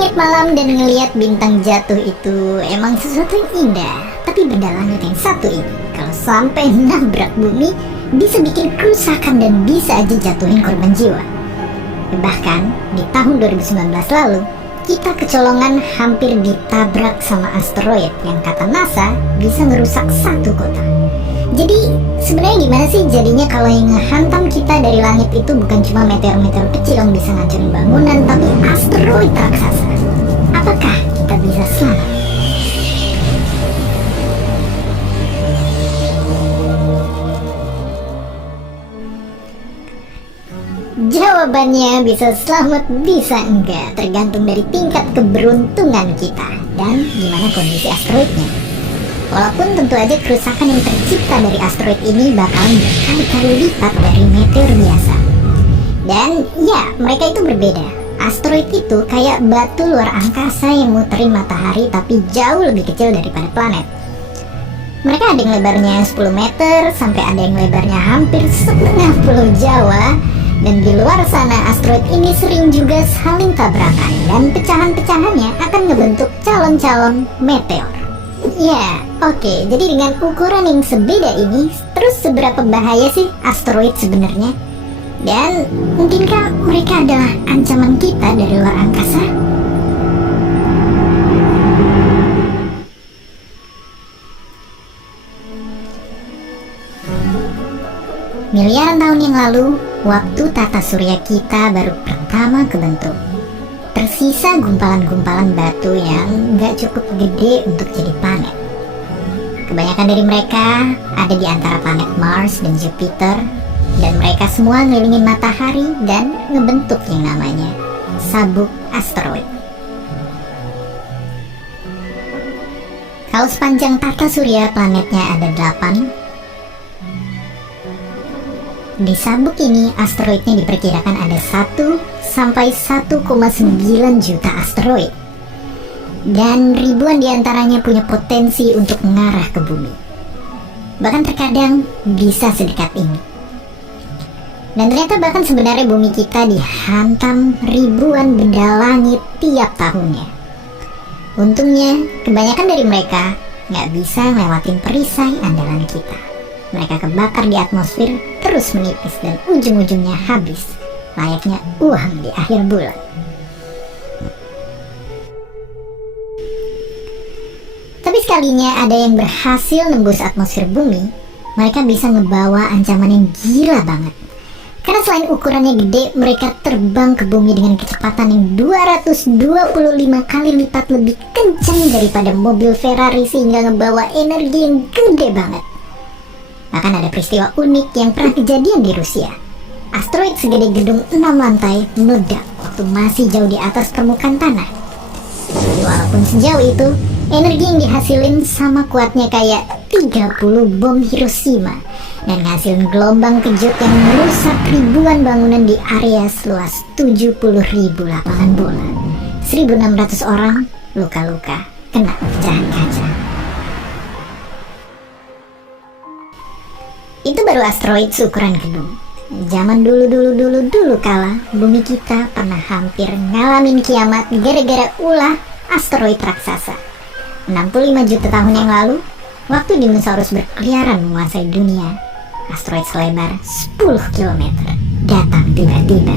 langit malam dan ngelihat bintang jatuh itu emang sesuatu yang indah. Tapi benda langit yang satu ini, kalau sampai nabrak bumi, bisa bikin kerusakan dan bisa aja jatuhin korban jiwa. Bahkan di tahun 2019 lalu, kita kecolongan hampir ditabrak sama asteroid yang kata NASA bisa ngerusak satu kota. Jadi sebenarnya gimana sih jadinya kalau yang ngehantam kita dari langit itu bukan cuma meteor-meteor kecil yang bisa ngancurin bangunan, tapi asteroid raksasa? Apakah kita bisa selamat? Jawabannya bisa selamat, bisa enggak, tergantung dari tingkat keberuntungan kita dan gimana kondisi asteroidnya. Walaupun tentu aja kerusakan yang tercipta dari asteroid ini bakalan berkali-kali lipat dari meteor biasa. Dan ya, mereka itu berbeda. Asteroid itu kayak batu luar angkasa yang muterin matahari tapi jauh lebih kecil daripada planet. Mereka ada yang lebarnya 10 meter sampai ada yang lebarnya hampir setengah pulau Jawa. Dan di luar sana asteroid ini sering juga saling tabrakan dan pecahan-pecahannya akan ngebentuk calon-calon meteor. Ya, oke. Jadi dengan ukuran yang sebeda ini, terus seberapa bahaya sih asteroid sebenarnya? Dan mungkinkah mereka adalah ancaman kita dari luar angkasa? Miliaran tahun yang lalu, waktu tata surya kita baru pertama kebentuk, tersisa gumpalan-gumpalan batu yang gak cukup gede untuk jadi planet. Kebanyakan dari mereka ada di antara planet Mars dan Jupiter, dan mereka semua ngelilingin matahari dan ngebentuk yang namanya sabuk asteroid. Kalau sepanjang tata surya planetnya ada 8, di sabuk ini asteroidnya diperkirakan ada 1 sampai 1,9 juta asteroid. Dan ribuan diantaranya punya potensi untuk mengarah ke bumi. Bahkan terkadang bisa sedekat ini. Dan ternyata bahkan sebenarnya bumi kita dihantam ribuan benda langit tiap tahunnya. Untungnya kebanyakan dari mereka nggak bisa ngelewatin perisai andalan kita. Mereka kebakar di atmosfer, terus menipis dan ujung-ujungnya habis, layaknya uang di akhir bulan. Tapi sekalinya ada yang berhasil nembus atmosfer bumi, mereka bisa ngebawa ancaman yang gila banget. Karena selain ukurannya gede, mereka terbang ke bumi dengan kecepatan yang 225 kali lipat lebih kencang daripada mobil Ferrari sehingga ngebawa energi yang gede banget. Bahkan ada peristiwa unik yang pernah kejadian di Rusia. Asteroid segede gedung 6 lantai meledak waktu masih jauh di atas permukaan tanah. Walaupun sejauh itu, energi yang dihasilin sama kuatnya kayak 30 bom Hiroshima dan ngasilin gelombang kejut yang merusak ribuan bangunan di area seluas 70.000 lapangan bola. 1.600 orang luka-luka kena pecahan kaca. Itu baru asteroid seukuran gedung. Zaman dulu kala, bumi kita pernah hampir ngalamin kiamat gara-gara ulah asteroid raksasa. 65 juta tahun yang lalu, waktu dinosaurus berkeliaran menguasai dunia, asteroid selebar 10 km datang tiba-tiba.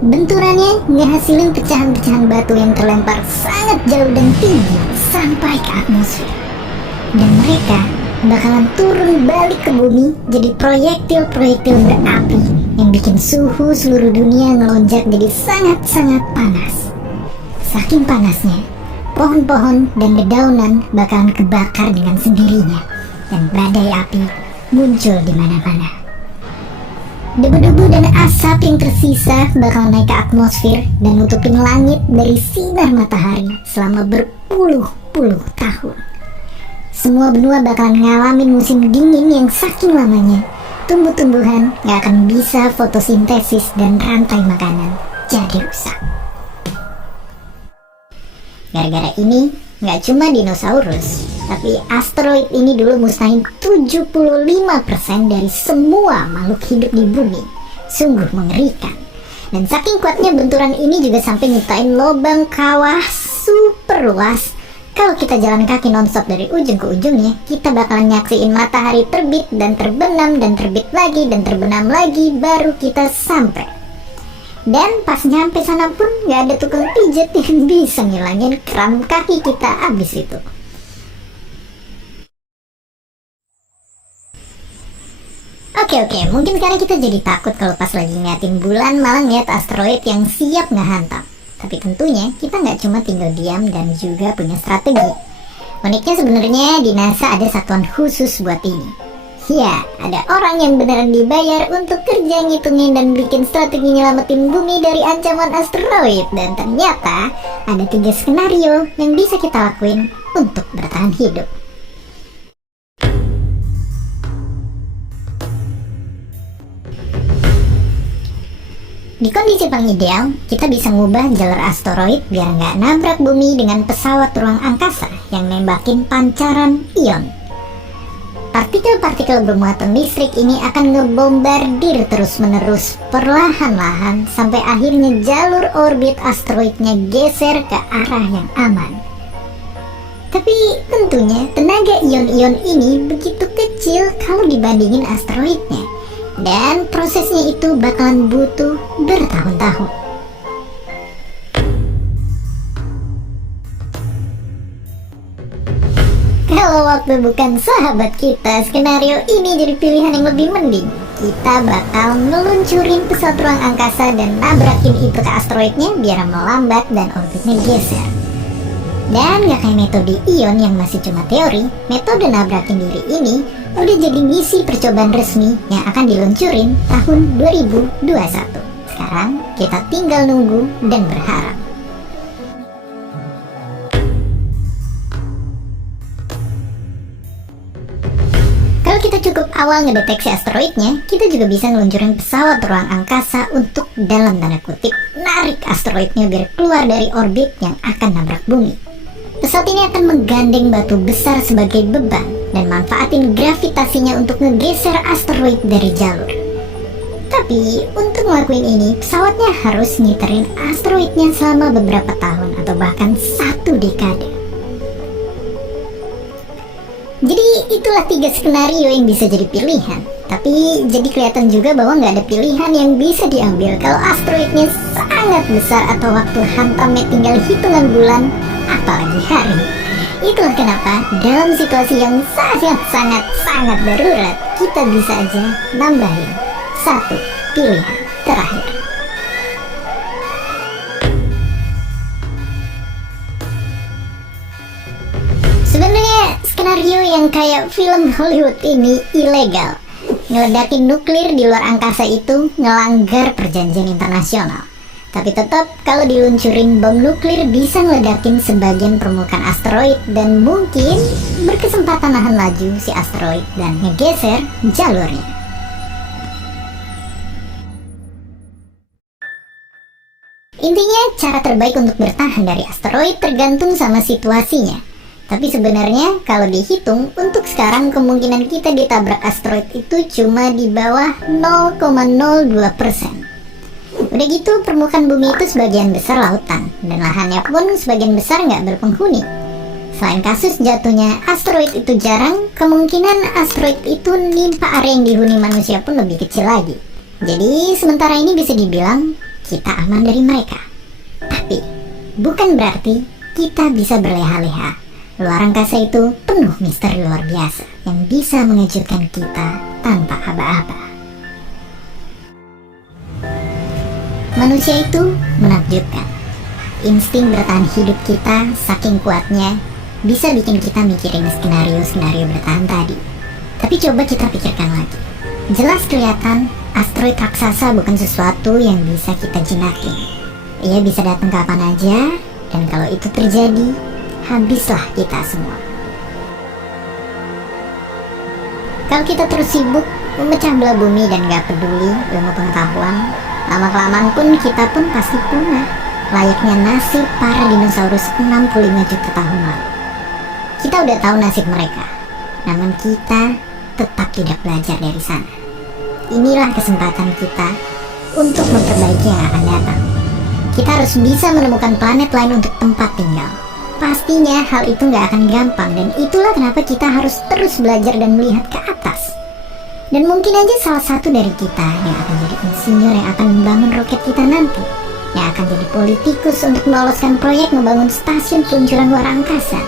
Benturannya ngehasilin pecahan-pecahan batu yang terlempar sangat jauh dan tinggi sampai ke atmosfer. Dan mereka bakalan turun balik ke bumi jadi proyektil-proyektil berapi yang bikin suhu seluruh dunia ngelonjak jadi sangat-sangat panas. Saking panasnya, pohon-pohon dan dedaunan bakalan kebakar dengan sendirinya dan badai api muncul di mana-mana. Debu-debu dan asap yang tersisa bakal naik ke atmosfer dan nutupin langit dari sinar matahari selama berpuluh-puluh tahun. Semua benua bakalan ngalamin musim dingin yang saking lamanya tumbuh-tumbuhan gak akan bisa fotosintesis dan rantai makanan jadi rusak. Gara-gara ini gak cuma dinosaurus, tapi asteroid ini dulu musnahin 75% dari semua makhluk hidup di bumi. Sungguh mengerikan. Dan saking kuatnya benturan ini juga sampai nyiptain lubang kawah super luas. Kalau kita jalan kaki nonstop dari ujung ke ujungnya, kita bakalan nyaksiin matahari terbit dan terbenam dan terbit lagi dan terbenam lagi, baru kita sampai. Dan pas nyampe sana pun gak ada tukang pijat yang bisa ngilangin kram kaki kita abis itu. Oke, mungkin sekarang kita jadi takut kalau pas lagi ngeliatin bulan malah ngeliat asteroid yang siap ngehantam. Tapi tentunya kita nggak cuma tinggal diam dan juga punya strategi. Uniknya sebenarnya di NASA ada satuan khusus buat ini. Ya, ada orang yang beneran dibayar untuk kerja ngitungin dan bikin strategi nyelamatin bumi dari ancaman asteroid. Dan ternyata ada 3 skenario yang bisa kita lakuin untuk bertahan hidup. Di kondisi paling ideal, kita bisa ngubah jalur asteroid biar nggak nabrak bumi dengan pesawat ruang angkasa yang nembakin pancaran ion. Partikel-partikel bermuatan listrik ini akan ngebombardir terus-menerus perlahan-lahan sampai akhirnya jalur orbit asteroidnya geser ke arah yang aman. Tapi tentunya tenaga ion-ion ini begitu kecil kalau dibandingin asteroidnya. Dan prosesnya itu bakalan butuh bertahun-tahun. Kalau waktu bukan sahabat kita, skenario ini jadi pilihan yang lebih mending. Kita bakal ngeluncurin pesawat ruang angkasa dan nabrakin itu ke asteroidnya biar melambat dan orbitnya geser. Dan gak kayak metode ion yang masih cuma teori, metode nabrakin diri ini udah jadi misi percobaan resmi yang akan diluncurin tahun 2021. Sekarang kita tinggal nunggu dan berharap. Kalau kita cukup awal ngedeteksi asteroidnya, kita juga bisa ngeluncurin pesawat ruang angkasa untuk dalam tanda kutip narik asteroidnya biar keluar dari orbit yang akan nabrak bumi. Pesawat ini akan menggandeng batu besar sebagai beban dan manfaatin gravitasinya untuk ngegeser asteroid dari jalur. Tapi untuk ngelakuin ini, pesawatnya harus ngiterin asteroidnya selama beberapa tahun atau bahkan 1 dekade. Jadi itulah 3 skenario yang bisa jadi pilihan. Tapi jadi kelihatan juga bahwa nggak ada pilihan yang bisa diambil kalau asteroidnya sangat besar atau waktu hantamnya tinggal hitungan bulan, apalagi hari. Itulah kenapa dalam situasi yang sangat darurat, kita bisa aja nambahin 1 pilihan terakhir. Sebenarnya skenario yang kayak film Hollywood ini ilegal. Ngeledakin nuklir di luar angkasa itu ngelanggar perjanjian internasional. Tapi tetap kalau diluncurin bom nuklir bisa ngeledakin sebagian permukaan asteroid dan mungkin berkesempatan nahan laju si asteroid dan ngegeser jalurnya. Intinya cara terbaik untuk bertahan dari asteroid tergantung sama situasinya. Tapi sebenarnya kalau dihitung untuk sekarang kemungkinan kita ditabrak asteroid itu cuma di bawah 0,02%. Udah gitu permukaan bumi itu sebagian besar lautan dan lahannya pun sebagian besar nggak berpenghuni. Selain kasus jatuhnya asteroid itu jarang, kemungkinan asteroid itu nimpa area yang dihuni manusia pun lebih kecil lagi. Jadi sementara ini bisa dibilang kita aman dari mereka. Tapi bukan berarti kita bisa berleha-leha. Luar angkasa itu penuh misteri luar biasa yang bisa mengejutkan kita tanpa aba-aba. Manusia itu menakjubkan. Insting bertahan hidup kita saking kuatnya bisa bikin kita mikirin skenario-skenario bertahan tadi. Tapi coba kita pikirkan lagi. Jelas kelihatan asteroid raksasa bukan sesuatu yang bisa kita jinakin. Ia bisa datang kapan aja, dan kalau itu terjadi, habislah kita semua. Kalau kita terus sibuk memecah belah bumi dan gak peduli ilmu pengetahuan, lama-kelamaan pun kita pun pasti punah, layaknya nasib para dinosaurus 65 juta tahun lalu. Kita udah tahu nasib mereka, namun kita tetap tidak belajar dari sana. Inilah kesempatan kita untuk memperbaiki yang akan datang. Kita harus bisa menemukan planet lain untuk tempat tinggal. Pastinya hal itu nggak akan gampang, dan itulah kenapa kita harus terus belajar dan melihat ke atas. Dan mungkin aja salah satu dari kita yang akan jadi insinyur yang akan membangun roket kita nanti, yang akan jadi politikus untuk meloloskan proyek membangun stasiun peluncuran luar angkasa,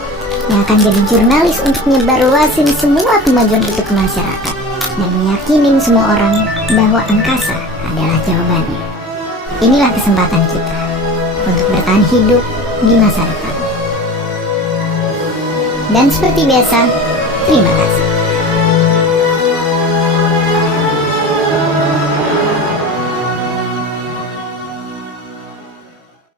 yang akan jadi jurnalis untuk nyebarluasin semua kemajuan itu ke masyarakat, dan meyakinin semua orang bahwa angkasa adalah jawabannya. Inilah kesempatan kita untuk bertahan hidup di masa depan. Dan seperti biasa, terima kasih.